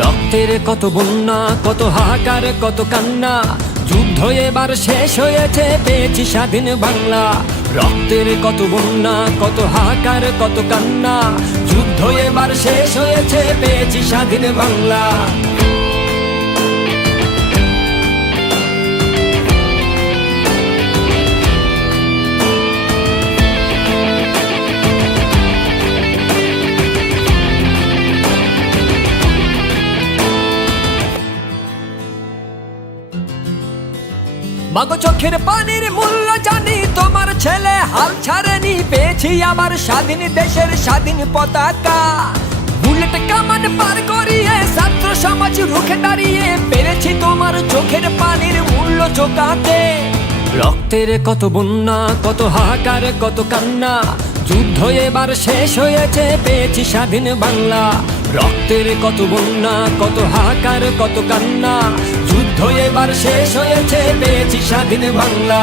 রক্তের কত বন্যা, কত হাহাকার, কত কান্না, যুদ্ধ এবার শেষ হয়েছে, পেয়েছি স্বাধীন বাংলা। রক্তের কত বন্যা, কত হাহাকার, কত কান্না, যুদ্ধ এবার শেষ হয়েছে, পেয়েছি স্বাধীন বাংলা। মাগো চোখের পানির মূল্য জানি, তোমার ছেলে হাল ছাড়েনি, পেয়েছি আবার স্বাধীন দেশের স্বাধীন পতাকা। বুলেট কামান পার করিয়ে ছাত্র সমাজ রুখে দাঁড়িয়ে, পেরেছি তোমার চোখের পানির মূল্য চোকাতে। রক্তের কত বন্যা, কত হাহাকার, কত কান্না, যুদ্ধ এবার শেষ হয়েছে, পেয়েছি স্বাধীন বাংলা। রক্তের কত বন্যা, কত হাহাকার, কত কান্না, যুদ্ধ এবার শেষ হয়েছে, পেয়েছি স্বাধীন বাংলা।